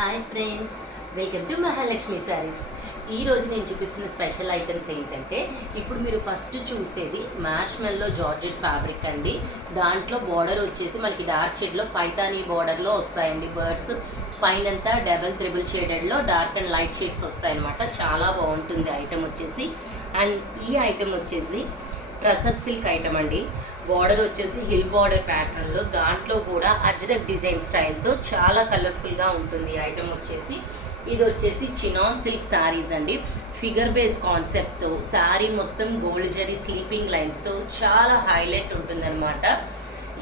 Hi friends, welcome to Mahalakshmi saris. ఈరోజు నేను చూపిస్తున్న స్పెషల్ ఐటమ్స్ ఏంటంటే, ఇప్పుడు మీరు ఫస్ట్ చూసేది మార్ష్మెల్లో జార్జెట్ ఫ్యాబ్రిక్ అండి. దాంట్లో బార్డర్ వచ్చేసి మనకి డార్క్ షేడ్లో పైతానీ బార్డర్లో వస్తాయండి బర్డ్స్. పైనంతా త్రిబుల్ షేడెడ్లో డార్క్ అండ్ లైట్ షేడ్స్ వస్తాయన్నమాట. చాలా బాగుంటుంది ఐటమ్ వచ్చేసి. అండ్ ఈ ఐటమ్ వచ్చేసి ట్రసర్ సిల్క్ ఐటమ్ అండి. బార్డర్ వచ్చేసి హిల్ బార్డర్ ప్యాటర్న్లో, దాంట్లో కూడా అజ్రక్ డిజైన్ స్టైల్తో చాలా కలర్ఫుల్గా ఉంటుంది ఈ ఐటమ్ వచ్చేసి. ఇది వచ్చేసి చినాన్ సిల్క్ శారీస్ అండి. ఫిగర్ బేస్ కాన్సెప్ట్తో శారీ మొత్తం గోల్డ్ జరీ స్లీపింగ్ లైన్స్తో చాలా హైలైట్ ఉంటుందన్నమాట.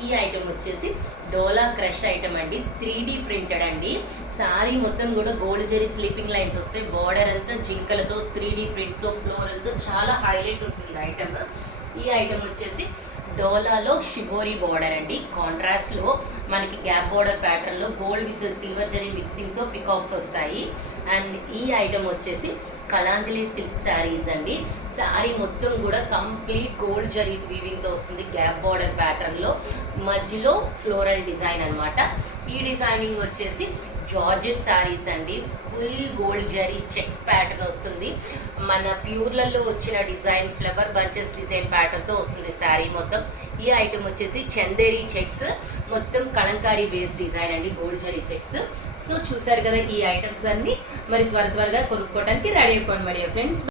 ఈ ఐటమ్ వచ్చేసి డోలా క్రష్ ఐటమ్ అండి. 3D ప్రింటెడ్ అండి. శారీ మొత్తం కూడా గోల్డ్ జరీ స్లీపింగ్ లైన్స్ వస్తాయి. బార్డర్ అంతా జింకలతో 3D ప్రింట్తో ఫ్లోరల్తో చాలా హైలైట్ ఉంటుంది ఐటమ్. ఈ ఐటమ్ వచ్చేసి డోలాలో షిబోరి బార్డర్ అండి. కాంట్రాస్ట్లో మనకి గ్యాప్ బార్డర్ ప్యాటర్న్లో గోల్డ్ విత్ సిల్వర్ జరీ మిక్సింగ్తో పికాక్స్ వస్తాయి. అండ్ ఈ ఐటమ్ వచ్చేసి కళాంజలి సిల్క్ శారీస్ అండి. శారీ మొత్తం కూడా కంప్లీట్ గోల్డ్ జరీ వీవింగ్తో వస్తుంది. గ్యాప్ బార్డర్ ప్యాటర్న్లో మధ్యలో ఫ్లోరల్ డిజైన్ అనమాట. ఈ డిజైనింగ్ వచ్చేసి జార్జెట్ శారీస్ అండి. Full gold zari checks pattern వస్తుంది. మన ప్యూర్లలో వచ్చిన డిజైన్ ఫ్లవర్ బంచెస్ డిజైన్ ప్యాటర్న్తో వస్తుంది శారీ మొత్తం. ఈ ఐటమ్ వచ్చేసి చందేరి చెక్స్, మొత్తం కలంకారీ బేస్ డిజైన్ అండి, గోల్డ్ జరీ చెక్స్. సో చూసారు కదా ఈ ఐటమ్స్ అన్ని. మరి త్వరగా కొనుక్కోవడానికి రెడీ అయిపోండి మరి ఫ్రెండ్స్.